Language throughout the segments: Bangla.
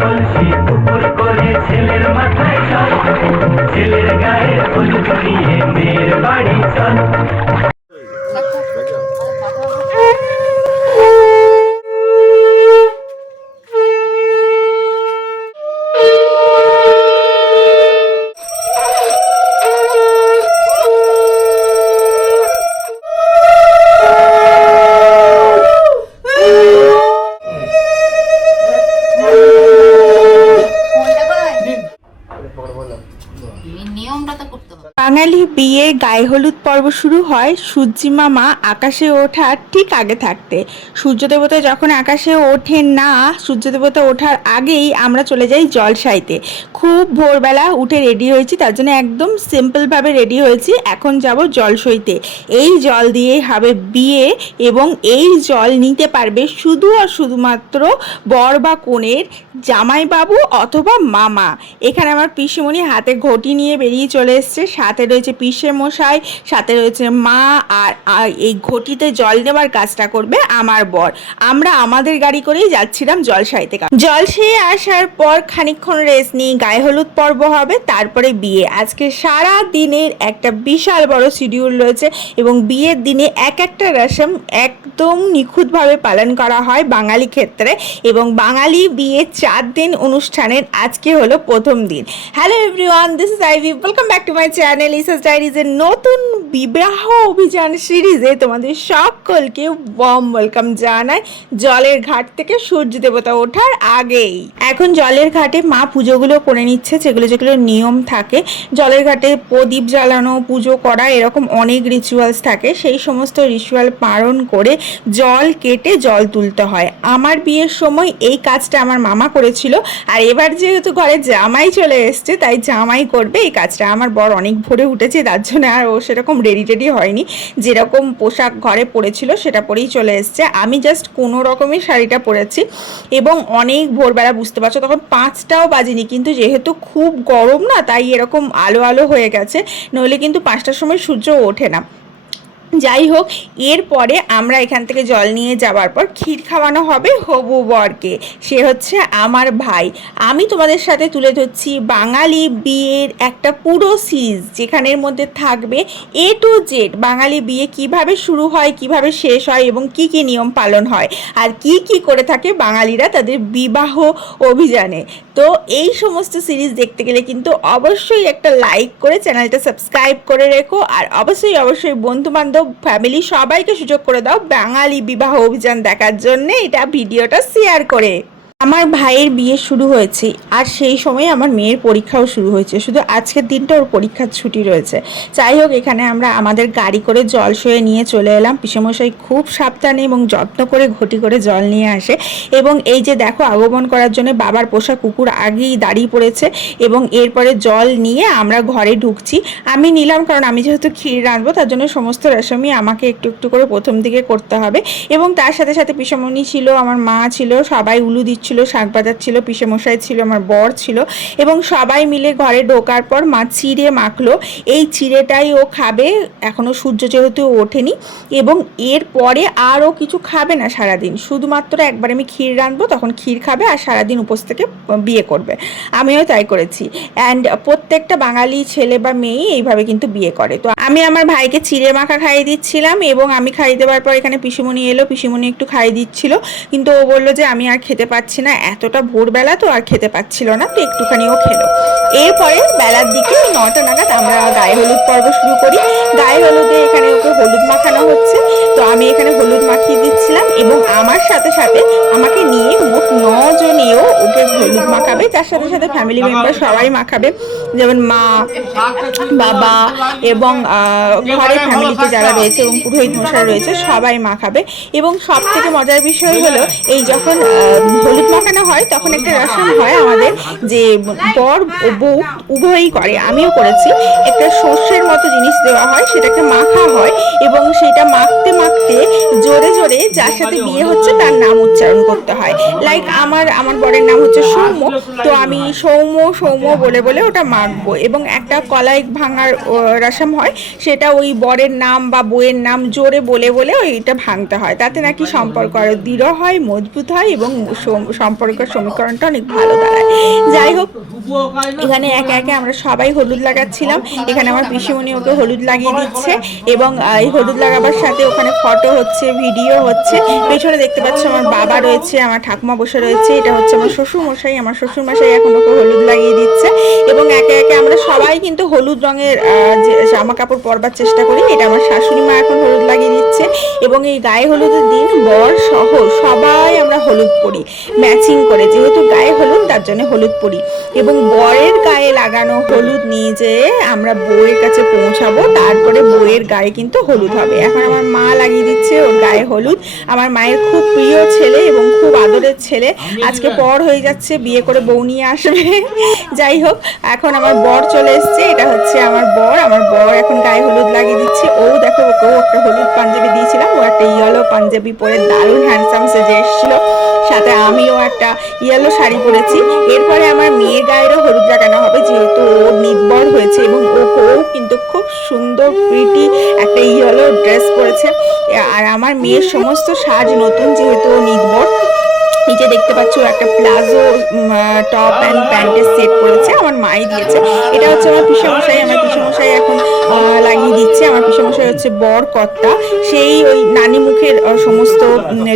কলসি পুকুর করে ছেলের মাথায় চল, ছেলের গায়ে হলুদ নিয়ে মেয়ের বাড়ি চল। বাঙালি বিয়ের গায়ে হলুদ পর্ব শুরু হয় সূর্যি মামা আকাশে ওঠার ঠিক আগে থাকতে। সূর্য দেবতা যখন আকাশে ওঠেন না, সূর্য দেবতা ওঠার আগেই আমরা চলে যাই জলসাইতে। খুব ভোরবেলা উঠে রেডি হয়েছি, তার জন্য একদম সিম্পলভাবে রেডি হয়েছি। এখন যাব জলসইতে। এই জল দিয়েই হবে বিয়ে এবং এই জল নিতে পারবে শুধু আর শুধুমাত্র বর বা কনের জামাইবাবু অথবা মামা। এখানে আমার পিসিমণি হাতে ঘটি নিয়ে বেরিয়ে চলে এসছে, সাথে রয়েছে পিসে মশাই, সাথে রয়েছে মা, আর এই ঘটিতে জল দেওয়ার কাজটা করবে আমার বর। আমরা আমাদের গাড়ি করেই যাচ্ছিলাম জলসাইতে। জলসাই আসার পর খানিকক্ষণ রেস্ট নিয়ে গায়ে হলুদ পর্ব হবে, তারপরে বিয়ে। আজকে সারা দিনের একটা বিশাল বড় শিডিউল রয়েছে এবং বিয়ের দিনে এক একটা রসম একদম নিখুঁতভাবে পালন করা হয় বাঙালি ক্ষেত্রে। এবং বাঙালি বিয়ে 4 দিন অনুষ্ঠানের আজকে হলো প্রথম দিন। Hello everyone, this is Ivy, welcome back to my channel ইসাস ডায়েরিজের নতুন বিবাহ অভিযান সিরিজে তোমাদের সকলকে ওয়ার্ম ওয়েলকাম জানাই জলের ঘাট থেকে সূর্য দেবতা ওঠার আগেই। এখন জলের ঘাটে মা পুজোগুলো করে নিচ্ছে, যেগুলো যেগুলো নিয়ম থাকে। জলের ঘাটে প্রদীপ জ্বালানো, পুজো করা, এরকম অনেক রিচুয়ালস থাকে। সেই সমস্ত রিচুয়াল পালন করে জল কেটে জল তুলতে হয়। আমার বিয়ের সময় এই কাজটা আমার মামা করেছিল, আর এবার যেহেতু ঘরে জামাই চলে এসছে তাই জামাই করবে এই কাজটা। আমার বর অনেক ভোরে উঠেছে, তার জন্য আর ও সেরকম রেডি হয়নি, যেরকম পোশাক ঘরে পরেছিল সেটা পরেই চলে এসছে। আমি জাস্ট কোনো রকমের শাড়িটা পরেছি এবং অনেক ভোরবেলা, বুঝতে পারছো তখন 5টাও বাজেনি, কিন্তু যেহেতু খুব গরম না তাই এরকম আলো আলো হয়ে গেছে, নইলে কিন্তু 5টার সময় সূর্য ওঠে না। যাই হোক, এরপরে আমরা এখান থেকে জল নিয়ে যাওয়ার পর ক্ষীর খাওয়ানো হবে হবু বরকে। সে হচ্ছে আমার ভাই। আমি তোমাদের সাথে তুলে ধরছি বাঙালি বিয়ের একটা পুরো সিরিজ, যেখানের মধ্যে থাকবে A to Z বাঙালি বিয়ে কিভাবে শুরু হয়, কিভাবে শেষ হয় এবং কি কি নিয়ম পালন হয়, আর কি কি করে থাকে বাঙালিরা তাদের বিবাহ অভিযানে। তো এই সমস্ত সিরিজ দেখতে গেলে কিন্তু অবশ্যই একটা লাইক করে চ্যানেলটা সাবস্ক্রাইব করে রেখো, আর অবশ্যই বন্ধু বান্ধব ফ্যামিলি সবাইকে সুযোগ করে দাও বাঙালি বিবাহ অভিযান দেখার জন্য এটা ভিডিওটা শেয়ার করে। আমার ভাইয়ের বিয়ে শুরু হয়েছে আর সেই সময় আমার মেয়ের পরীক্ষাও শুরু হয়েছে, শুধু আজকের দিনটা ওর পরীক্ষার ছুটি রয়েছে। যাই হোক, এখানে আমরা আমাদের গাড়ি করে জলসয়ে নিয়ে চলে এলাম। পিসেমশাই খুব সাবধানে এবং যত্ন করে ঘটি করে জল নিয়ে আসে। এবং এই যে দেখো, আগমন করার জন্য বাবার পোষা কুকুর আগেই দাঁড়িয়ে পড়েছে এবং এরপরে জল নিয়ে আমরা ঘরে ঢুকছি। আমি নিলাম, কারণ আমি যেহেতু ক্ষীর রাঁধবো তার জন্য সমস্ত রেশমই আমাকে একটু একটু করে প্রথম দিকে করতে হবে। এবং তার সাথে সাথে পিসেমণি ছিল, আমার মা ছিল, সবাই উলু দিচ্ছিল, শাক বাজাচ্ছিল, পিসেমশাই ছিল, আমার বর ছিল। এবং সবাই মিলে ঘরে ঢোকার পর মা চিড়ে মাখলো। এই চিড়েটাই ও খাবে, এখনও সূর্য যেহেতু ওঠেনি। এবং এরপরে আর ও কিছু খাবে না সারাদিন, শুধুমাত্র একবার আমি ক্ষীর রাঁধবো তখন ক্ষীর খাবে, আর সারাদিন উপোস থেকে বিয়ে করবে। আমিও তাই করেছি। অ্যান্ড প্রত্যেকটা বাঙালি ছেলে বা মেয়েই এইভাবে কিন্তু বিয়ে করে। তো আমি আমার ভাইকে চিড়ে মাখা খাইয়ে দিচ্ছিলাম এবং আমি খাইয়ে দেওয়ার পর এখানে পিসিমণি এলো, পিসিমণি একটু খাইয়ে দিচ্ছিল, কিন্তু ও বললো যে আমি আর খেতে পারছি না, এতটা ভোরবেলা তো আর খেতে পাচ্ছিল না, তো একটুখানিও খেলো। এরপরে বেলার দিকে 9টা নাগাদ আমরা গায়ে হলুদ পর্ব শুরু করি। গায়ে হলুদে এখানে ওকে হলুদ মাখানো হচ্ছে, তো আমি এখানে হলুদ মাখিয়ে দিচ্ছিলাম এবং আমার সাথে সাথে আমাকে নিয়ে মোট 9 জনেও ওকে হলুদ মাখাবে। তার সাথে সাথে ফ্যামিলি মেম্বার সবাই মাখাবে, যেমন মা, বাবা এবং ঘরের ফ্যামিলিতে যারা রয়েছে এবং পুরোহিত মশাই রয়েছে সবাই মাখাবে। এবং সব থেকে মজার বিষয় হলো, এই যখন হলুদ মাখানো হয় তখন একটা রসম হয় আমাদের, যে বর ও বউ উভয়ই করে, আমিও করেছি। একটা সর্ষের মতো জিনিস দেওয়া হয়, সেটাকে মাখা হয় এবং সেটা মাখতে মাখতে জোরে জোরে যার সাথে বিয়ে হচ্ছে তার নাম উচ্চারণ করতে হয়। লাইক আমার বরের নাম হচ্ছে শুভ, সৌম্য, তো আমি সৌম্য সৌম্য বলে বলে ওটা মাখবো। এবং একটা কলাই ভাঙার রসম হয়, সেটা ওই বরের নাম বা বইয়ের নাম জোরে বলে বলে ওইটা ভাঙতে হয়, তাতে নাকি সম্পর্ক আরো দৃঢ় হয়, মজবুত হয় এবং সম্পর্কের সমীকরণটা অনেক ভালো দাঁড়ায়। যাই হোক, এখানে একে একে আমরা সবাই হলুদ লাগাচ্ছিলাম। এখানে আমার পিসিমণি ওকে হলুদ লাগিয়ে দিচ্ছে এবং এই হলুদ লাগাবার সাথে ওখানে ফটো হচ্ছে, ভিডিও হচ্ছে। পেছনে দেখতে পাচ্ছ আমার বাবা রয়েছে, আমার ঠাকুমা বসে রয়েছে, এটা হচ্ছে আমার শ্বশুরমশাই। আমার শ্বশুরমশাই এখন ওকে হলুদ লাগিয়ে দিচ্ছে এবং একে একে আমরা সবাই কিন্তু হলুদ রঙের যে জামা কাপড় পরবার চেষ্টা করি। এটা আমার শাশুড়ি মা এখন হলুদ লাগিয়ে দিচ্ছে এবং এই গায়ে হলুদের দিন বর সহ সবাই আমরা হলুদ পরি ম্যাচিং করে, যেহেতু গায়ে হলুদ তার জন্য হলুদ পরি। এবং বরের গায়ে লাগানো হলুদ নিয়ে যেয়ে আমরা বউয়ের কাছে পৌঁছাবো, তারপরে বউয়ের গায়ে কিন্তু হলুদ হবে। এখন আমার মা লাগিয়ে দিচ্ছে ওর গায়ে হলুদ। আমার মায়ের খুব প্রিয় ছেলে এবং খুব আদরের ছেলে, আজকে পর হয়ে যাচ্ছে, বিয়ে করে বউ নিয়ে আসবে। যাই হোক, এখন আমার বর চলে এসছে, এটা হচ্ছে আমার বর। আমার বর এখন গায়ে হলুদ লাগিয়ে দিচ্ছে। ও দেখো, ওকেও একটা হলুদ পাঞ্জাবি দিয়েছিলাম, ও একটা ইয়েলো পাঞ্জাবি পরে দারুণ হ্যান্ডসাম সেজে এসেছিল, সাথে আমিও একটা ইয়েলো শাড়ি পরেছি। এরপরে আমার মেয়ের গায়েরও হলুদ লাগানো হবে, যেহেতু ও নির্ভর হয়েছে এবং ওকেও কিন্তু খুব সুন্দর প্রিটি একটা ইয়েলো ড্রেস পরেছে। আর আমার মেয়ের সমস্ত সাজ নতুন, যেহেতু ও নির্ভর। নিচে দেখতে পাচ্ছ একটা প্লাজো টপ অ্যান্ড প্যান্টের সেট পরেছে, আমার মাই দিয়েছে। এটা হচ্ছে আমার পিসেমশাই। আমার পিসেমশাই এখন লাগিয়ে দিচ্ছে। আমার পিসেমশাই হচ্ছে বর কর্তা, সেই ওই নানি মুখের সমস্ত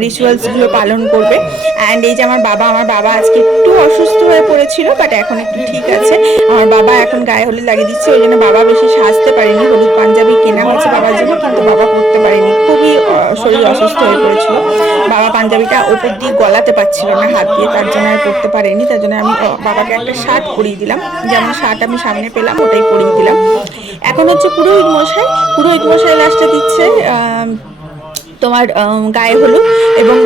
রিচুয়ালসগুলো পালন করবে। অ্যান্ড এই যে আমার বাবা, আমার বাবা আজকে একটু অসুস্থ হয়ে পড়েছিল, বাট এখন একটু ঠিক আছে। আমার বাবা এখন গায়ে হলুদ লাগিয়ে দিচ্ছে, ওই জন্য বাবা বেশি সাজতে পারেনি। হলুদ পাঞ্জাবি কেনা হয়েছে বাবার জন্য, কিন্তু বাবা পরতে পারেনি, খুবই শরীর অসুস্থ হয়ে পড়েছিল। বাবা পাঞ্জাবিটা ওপর দিয়ে গলাতে পারছিল না হাত দিয়ে, তার জন্য আর পরতে পারেনি। তার জন্য আমি বাবাকে একটা শার্ট পরিয়ে দিলাম, যেমন শার্ট আমি সামনে পেলাম ওটাই পরিয়ে দিলাম। এখন হচ্ছে পুরোহিত মশাই, পুরোহিত মশাই লাস্টে দিচ্ছে তোমার গায়ে হলুদ। এবং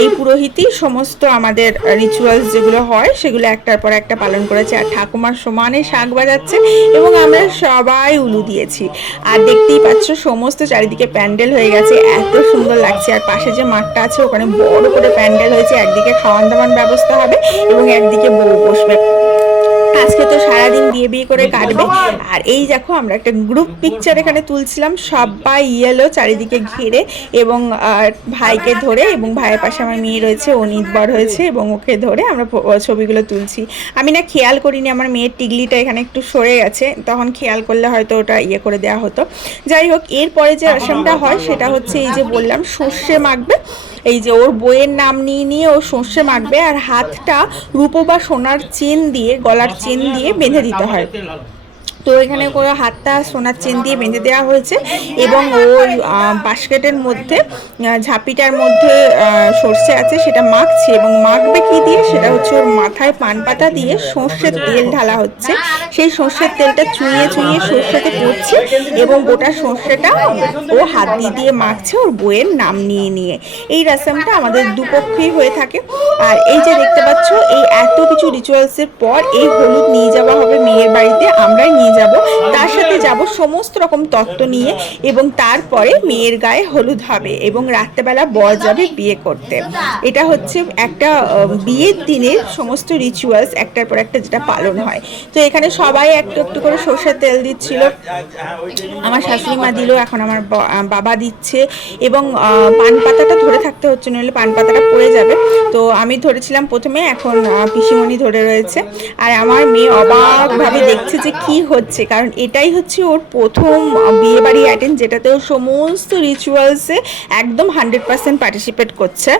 এই পুরোহিতই সমস্ত আমাদের রিচুয়ালস যেগুলো হয় সেগুলো একটার পর একটা পালন করেছে। আর ঠাকুমার সমানে শাঁখ বাজাচ্ছে এবং আমরা সবাই উলু দিয়েছি। আর দেখতেই পাচ্ছ সমস্ত চারিদিকে প্যান্ডেল হয়ে গেছে, এত সুন্দর লাগছে। আর পাশে যে মাঠটা আছে ওখানে বড় করে প্যান্ডেল হয়েছে, একদিকে খাওয়ান দাওয়ান ব্যবস্থা হবে এবং একদিকে বউ বসবে। আজকে তো সারাদিন বিয়ে বিয়ে করে কাটবে। আর এই দেখো, আমরা একটা গ্রুপ পিকচার এখানে তুলছিলাম, সবাই ইয়েলো চারিদিকে ঘিরে এবং ভাইকে ধরে, এবং ভাইয়ের পাশে আমার মেয়ে রয়েছে, ও নির্ভর হয়েছে এবং ওকে ধরে আমরা ছবিগুলো তুলছি। আমি না খেয়াল করিনি আমার মেয়ের টিগলিটা এখানে একটু সরে গেছে, তখন খেয়াল করলে হয়তো ওটা ইয়ে করে দেওয়া হতো। যাই হোক, এরপরে যে রসমটা হয় সেটা হচ্ছে এই যে বললাম সর্ষে মাখবে। এই যে ওর বইয়ের নাম নিয়ে নিয়ে ও সর্ষে মাখবে, আর হাতটা রূপো বা সোনার চেন দিয়ে, গলার চেন দিয়ে বেঁধে দিতে হয়। তো এখানে করে হাতটা সোনার চেন দিয়ে বেঁধে দেওয়া হয়েছে এবং ওই বাস্কেটের মধ্যে, ঝাঁপিটার মধ্যে সর্ষে আছে, সেটা মাখছে। এবং মাখবে কি দিয়ে, সেটা হচ্ছে ওর মাথায় পান পাতা দিয়ে সর্ষের তেল ঢালা হচ্ছে। সেই সর্ষের তেলটা চুইয়ে চুইয়ে সর্ষেতে পড়ছে এবং গোটা সর্ষেটা ও হাত দিয়ে দিয়ে মাখছে ওর বইয়ের নাম নিয়ে নিয়ে। এই রসমটা আমাদের দুপক্ষেই হয়ে থাকে। আর এই যে দেখতে পাচ্ছ, এই এত কিছু রিচুয়ালসের পর এই হলুদ নিয়ে যাওয়া হবে মেয়ের বাড়িতে, আমরাই নিয়ে যাব, তার সাথে যাব সমস্ত রকম তত্ত্ব নিয়ে। এবং তারপরে মেয়ের গায়ে হলুদ হবে এবং রাত্রেবেলা বর যাবে বিয়ে করতে। এটা হচ্ছে একটা বিয়ের দিনের সমস্ত রিচুয়ালস একটার পর একটা যেটা পালন হয়। তো এখানে সবাই একটু একটু করে সর্ষের তেল দিচ্ছিল, আমার শাশুড়ি মা দিল, এখন আমার বাবা দিচ্ছে। এবং পান পাতাটা ধরে থাকতে হচ্ছে, নইলে পান পাতাটা পড়ে যাবে। তো আমি ধরেছিলাম প্রথমে, এখন পিসিমণি ধরে রয়েছে। আর আমার মেয়ে অবাকভাবে দেখছে যে কি হচ্ছে, কারণ এটাই হচ্ছে ওর প্রথম বিয়ে বাড়ি অ্যাটেন্ড, যেটাতে ও সমস্ত রিচুয়ালসে একদম 100% পার্টিসিপেট করছে।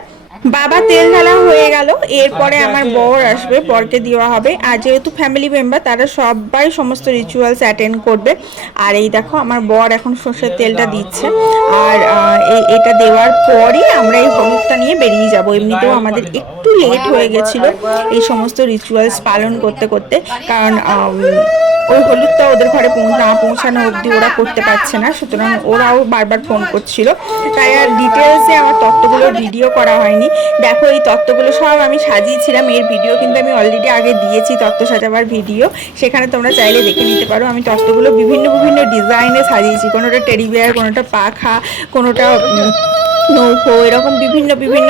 বাবা তেল ঢালা হয়ে গেল, এরপরে আমার বর আসবে, বরকে দেওয়া হবে। আর যেহেতু ফ্যামিলি মেম্বার, তারা সবাই সমস্ত রিচুয়ালস অ্যাটেন্ড করবে। আর এই দেখো, আমার বর এখন সর্ষের তেলটা দিচ্ছে। আর এটা দেওয়ার পরই আমরা এই হলুদটা নিয়ে বেরিয়ে যাব। এমনিতেও আমাদের একটু লেট হয়ে গেছিলো এই সমস্ত রিচুয়ালস পালন করতে করতে, কারণ ওই হলুদটা ওদের ঘরে না পৌঁছানো অবধি ওরা করতে পারছে না, সুতরাং ওরাও বারবার ফোন করছিল। তাই আর ডিটেলসে আমার তত্ত্বগুলোর ভিডিও করা হয়নি। দেখো, এই তত্ত্বগুলো সব আমি সাজিয়েছিলাম, এর ভিডিও কিন্তু আমি অলরেডি আগে দিয়েছি, তত্ত্ব সাজাবার ভিডিও, সেখানে তোমরা চাইলে দেখে নিতে পারো। আমি তত্ত্বগুলো বিভিন্ন বিভিন্ন ডিজাইনে সাজিয়েছি, কোনোটা টেডি বিয়ার, কোনোটা পাখা, কোনোটা নৌকো এরকম বিভিন্ন বিভিন্ন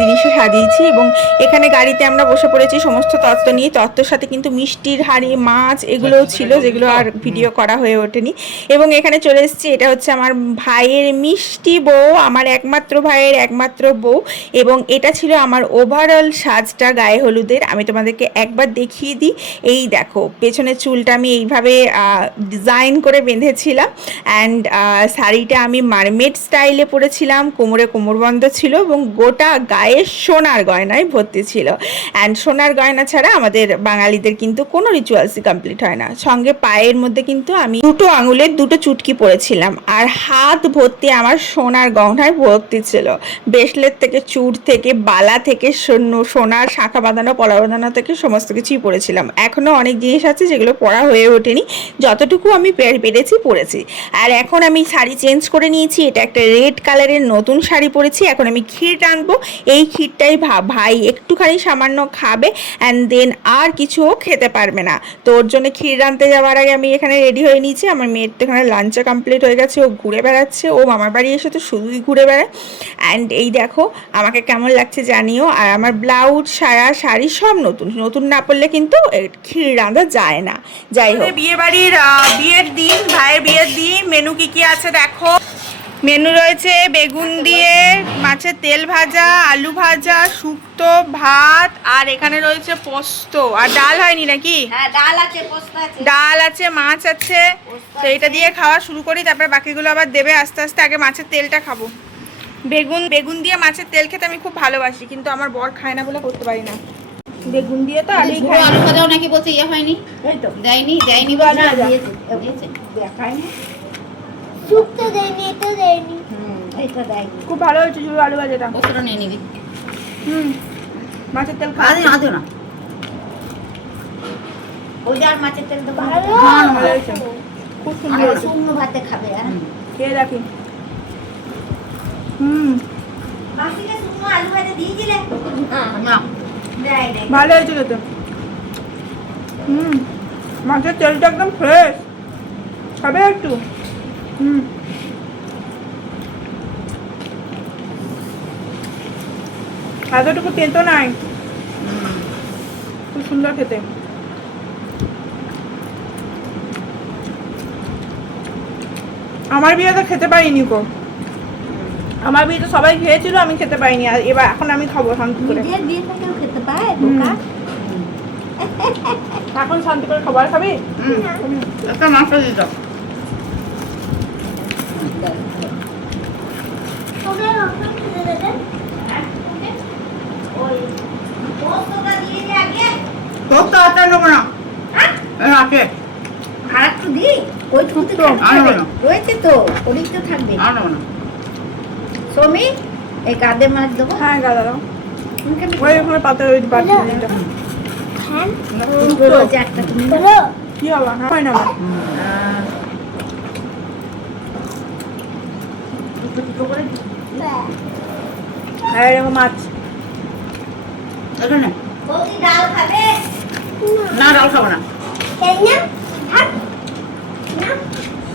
জিনিসে সাজিয়েছি। এবং এখানে গাড়িতে আমরা বসে পড়েছি সমস্ত তত্ত্ব নিয়ে। তত্ত্বের সাথে কিন্তু মিষ্টির হাঁড়ি, মাছ এগুলোও ছিল, যেগুলো আর ভিডিও করা হয়ে ওঠেনি। এবং এখানে চলে এসেছি, এটা হচ্ছে আমার ভাইয়ের মিষ্টি বউ, আমার একমাত্র ভাইয়ের একমাত্র বউ। এবং এটা ছিল আমার ওভারঅল সাজটা গায়ে হলুদের। আমি তোমাদেরকে একবার দেখিয়ে দিই। এই দেখো, পেছনের চুলটা আমি এইভাবে ডিজাইন করে বেঁধেছিলাম। অ্যান্ড শাড়িটা আমি মারমেড স্টাইলে পরেছিলাম, কোমরে কোমরবন্ধ ছিল এবং গোটা গায়ে সোনার গয়নায় ভর্তি ছিল। অ্যান্ড সোনার গয়না ছাড়া আমাদের বাঙালিদের কিন্তু কোনো রিচুয়ালসই কমপ্লিট হয় না। সঙ্গে পায়ের মধ্যে কিন্তু আমি দুটো আঙুলের দুটো চুটকি পরেছিলাম, আর হাত ভর্তি আমার সোনার গহনায় ভর্তি ছিল। ব্রেসলেট থেকে, চূড় থেকে, বালা থেকে, সোনার শাঁখা বাঁধানো, পলা বাঁধানো থেকে সমস্ত কিছুই পরেছিলাম। এখনও অনেক জিনিস আছে যেগুলো পরা হয়ে ওঠেনি, যতটুকু আমি পেরেছি পরেছি। আর এখন আমি শাড়ি চেঞ্জ করে নিয়েছি, এটা একটা রেড কালারের নতুন শাড়ি পরেছি। এখন আমি ক্ষীর রাঁধবো। এই ক্ষীরটাই ভাই একটুখানি সামান্য খাবে, অ্যান্ড দেন আর কিছুও খেতে পারবে না। তো ওর জন্য ক্ষীর রাঁধতে যাওয়ার আগে আমি এখানে রেডি হয়ে নিয়েছি। আমার মেয়ের তো এখানে লাঞ্চে কমপ্লিট হয়ে গেছে, ও ঘুরে বেড়াচ্ছে। ও মামার বাড়ি এসে তো শুধুই ঘুরে বেড়ায়। অ্যান্ড এই দেখো আমাকে কেমন লাগছে জানিও। আর আমার ব্লাউজ, সায়া, শাড়ি সব নতুন নতুন না পরলে কিন্তু ক্ষীর রাঁধা যায় না। যাই হোক, বিয়ে বাড়ির বিয়ের দিন, ভাইয়ের বিয়ের দিন মেনু কি কি আছে দেখো। মেনু রয়েছে বেগুন দিয়ে মাছের তেল ভাজা, আলু ভাজা, শুক্তো, ভাত, আর এখানে রয়েছে পোস্ত। আর ডাল হয়নি নাকি? হ্যাঁ, ডাল আছে, পোস্ত আছে, ডাল আছে, মাছ আছে। তো এটা দিয়ে খাওয়া শুরু করি, তারপরে বাকিগুলো আবার দেবে আস্তে আস্তে। আগে মাছের তেলটা খাবো। বেগুন দিয়ে মাছের তেল খেতে আমি খুব ভালোবাসি, কিন্তু আমার বর খায় না বলে করতে পারি না। বেগুন দিয়ে তো আগেই খাই। আলু ভাজাও নাকি বলছে ইয়ে হয়নি, এই তো দেয়নি না, দিয়েছে দেখাই না। শুক্তো দেয়নি, এটা দেয়নি। এইটা দেয়নি। খুব ভালো হয়েছে শুধু আলু ভাজাটা। পোস্তটা নিয়ে নিবি। মাছের তেল আজ না দিও না, ওই যে আর মাছের তেল দেবো। ভালো ভালো হয়েছে, খুব সুন্দর হয়েছে। শুকনো ভাতে খাবে। খেয়ে রাখি। মাসিকে শুকনো আলু ভাজা দিয়েছিলে? না, ভালো হয়েছে খেতে। মাছের তেলটা একদম ফ্রেশ, খাবে একটু? এতটুকু তেতো নাই, খুব সুন্দর খেতে। আমার বিয়েতে খেতে পারিনি গো, আমার বিয়েতে সবাই খেয়েছিল, আমি খেতে পারিনি। আর এবার এখন আমি খাবো শান্তি করে। নিজের বিয়েতে কেউ খেতে পায় বোকা? এখন শান্তি করে খাবার খাবি। একটা মাংস দিত। তোমরা রক্ত খেতে দেবে? ওই পোস্তটা দিয়ে দে আগে। তোর তো আটা নেবো না, আছে আর একটু দি, ওই ছুটি আনো না। রয়েছে তো, ওদিক তো থাকবে। আনো না। সমি, এই কাঁদে মাছ দেবো। হ্যাঁ গাদা দাও, ওখানে ওই ওখানে পাতা ওই পাতা হ্যাঁ, রয়েছে একটা, তুমি দাও। বলো। কি হবে? হয় না আমার। দুটো দুটো করে দিই। হ্যাঁ এরকম মাছ এখানে বৌদি ডাল খাবে? না, ডাল খাবো না। এই না, থাক। না,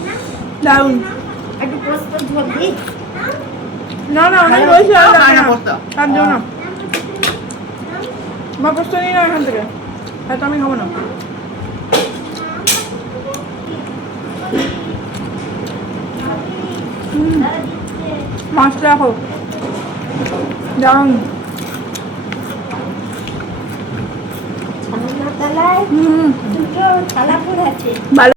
না, দারুন। একটু পোস্ত ঝোল দিই। না না অনেক রয়েছে, আর খায় না লাগবে পোস্ত। না, তার জন্য মা পোস্ত নিয়ে নাও এখান থেকে। হ্যাঁ তো আমি খাবো না। মাছটা রাখো, দারুন। ছানার তলায় দুটো থালা ফুল আছে। ভালো।